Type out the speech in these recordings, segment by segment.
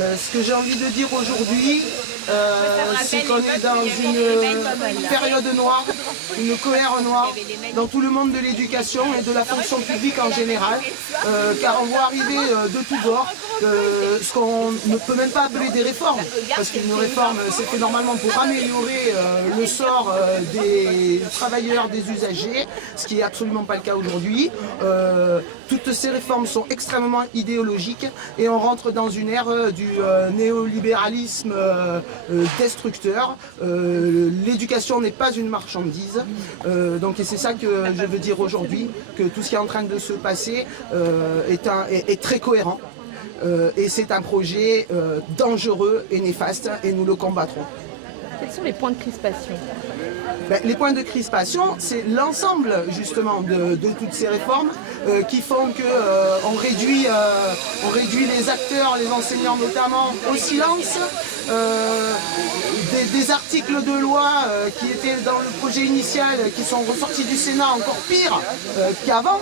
Ce que j'ai envie de dire aujourd'hui, c'est qu'on est dans une période noire, une colère noire dans tout le monde de l'éducation et de la fonction publique en général, car on voit arriver de tous bords ce qu'on ne peut même pas appeler des réformes, parce qu'une réforme c'est fait normalement pour améliorer le sort des travailleurs, des usagers, ce qui n'est absolument pas le cas aujourd'hui. Toutes ces réformes sont extrêmement idéologiques et on rentre dans une ère du néolibéralisme destructeur. L'éducation n'est pas une marchandise, donc c'est ça que je veux dire aujourd'hui, que tout ce qui est en train de se passer est très cohérent. Et c'est un projet dangereux et néfaste et nous le combattrons. Quels sont les points de crispation ? Les points de crispation, c'est l'ensemble justement de toutes ces réformes qui font qu'on réduit les acteurs, les enseignants notamment, au silence. Des articles de loi qui étaient dans le projet initial, qui sont ressortis du Sénat encore pire qu'avant.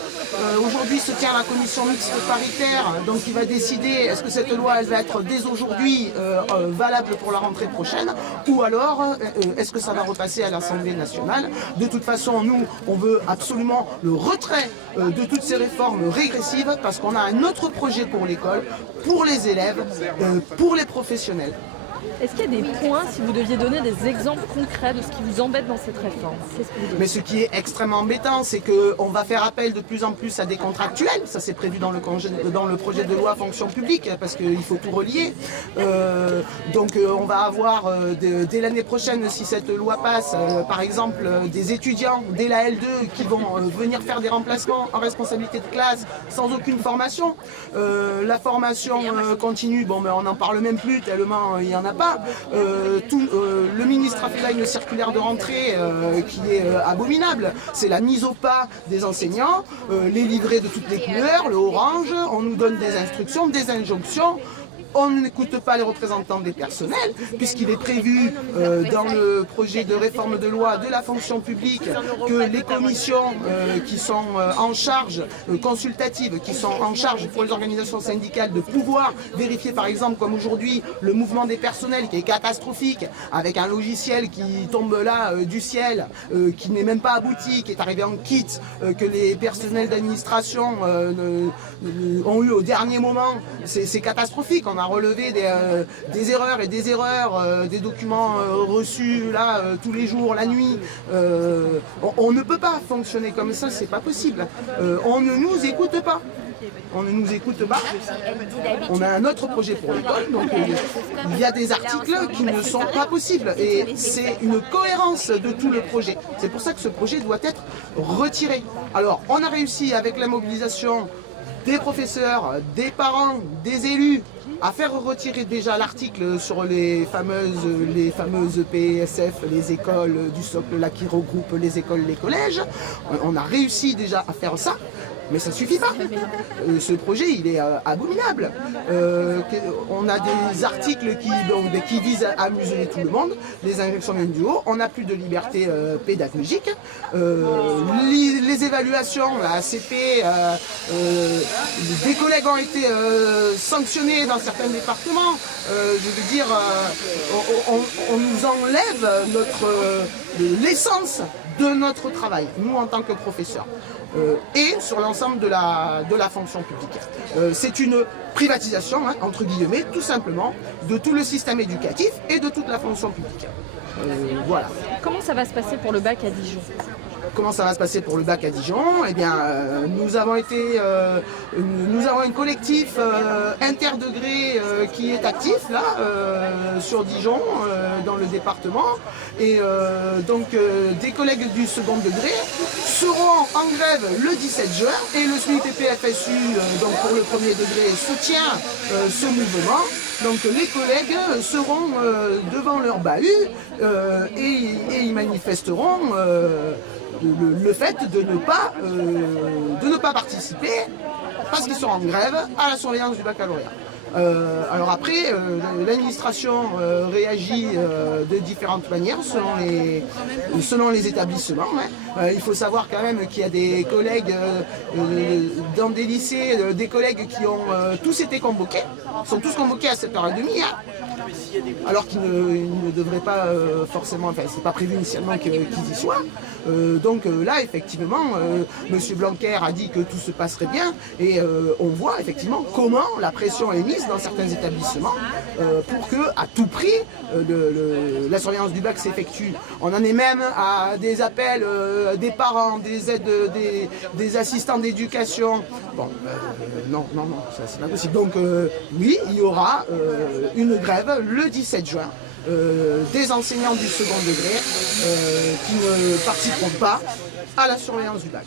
Aujourd'hui se tient la commission mixte paritaire, donc qui va décider est-ce que cette loi elle va être dès aujourd'hui valable pour la rentrée prochaine, ou alors est-ce que ça va repasser à l'Assemblée nationale. De toute façon, nous, on veut absolument le retrait de toutes ces réformes régressives, parce qu'on a un autre projet pour l'école, pour les élèves, pour les professionnels. Est-ce qu'il y a des points, si vous deviez donner des exemples concrets de ce qui vous embête dans cette réforme? Mais ce qui est extrêmement embêtant, c'est qu'on va faire appel de plus en plus à des contractuels. Ça c'est prévu dans le projet de loi fonction publique, parce qu'il faut tout relier. Donc on va avoir, dès l'année prochaine, si cette loi passe, par exemple, des étudiants dès la L2 qui vont venir faire des remplacements en responsabilité de classe sans aucune formation. La formation continue, bon, mais on n'en parle même plus tellement il n'y en a pas. Le ministre a fait là une circulaire de rentrée qui est abominable. C'est la mise au pas des enseignants, les livrets de toutes les couleurs, le orange, on nous donne des instructions, des injonctions. On n'écoute pas les représentants des personnels, puisqu'il est prévu dans le projet de réforme de loi de la fonction publique que les commissions qui sont en charge, consultatives, qui sont en charge pour les organisations syndicales de pouvoir vérifier par exemple comme aujourd'hui le mouvement des personnels qui est catastrophique, avec un logiciel qui tombe là du ciel, qui n'est même pas abouti, qui est arrivé en kit, que les personnels d'administration ont eu au dernier moment. C'est catastrophique. On a relevé des erreurs et des erreurs, des documents reçus là tous les jours, la nuit. On ne peut pas fonctionner comme ça, c'est pas possible. On ne nous écoute pas. On ne nous écoute pas. On a un autre projet pour l'école, donc il y a des articles qui ne sont pas possibles. Et c'est une cohérence de tout le projet. C'est pour ça que ce projet doit être retiré. Alors, on a réussi avec la mobilisation des professeurs, des parents, des élus, à faire retirer déjà l'article sur les fameuses PSF, les écoles du socle là qui regroupent les écoles, les collèges. On a réussi déjà à faire ça. Mais ça ne suffit pas. Ce projet, il est abominable. On a des articles qui visent à museler tout le monde. Les injonctions viennent du haut. On n'a plus de liberté pédagogique. Les évaluations, la ACP, des collègues ont été sanctionnés dans certains départements. Je veux dire, on nous enlève l'essence de notre travail, nous en tant que professeurs. Et sur l'ensemble de la fonction publique. C'est une privatisation, hein, entre guillemets, tout simplement, de tout le système éducatif et de toute la fonction publique. Voilà. Comment ça va se passer pour le bac à Dijon ? Comment ça va se passer pour le bac à Dijon? Eh bien, nous avons un collectif interdegré qui est actif là sur Dijon, dans le département, et donc des collègues du second degré seront en grève le 17 juin et le SMIP-PFSU donc pour le premier degré soutient ce mouvement. Donc les collègues seront devant leur bahut et ils manifesteront le fait de ne pas participer, parce qu'ils sont en grève, à la surveillance du baccalauréat. Alors après, l'administration réagit de différentes manières selon les établissements. Il faut savoir quand même qu'il y a des collègues dans des lycées, des collègues qui ont tous été convoqués, sont tous convoqués à 7h30, alors qu'ils ne devraient pas forcément, enfin c'est pas prévu initialement qu'ils y soient. Donc là effectivement, M. Blanquer a dit que tout se passerait bien et on voit effectivement comment la pression est mise dans certains établissements pour que à tout prix la surveillance du bac s'effectue. On en est même à des appels des parents, des aides, des assistants d'éducation. Bon, non, ça c'est pas possible. Donc oui, il y aura une grève le 17 juin. Des enseignants du second degré qui ne participeront pas à la surveillance du bac.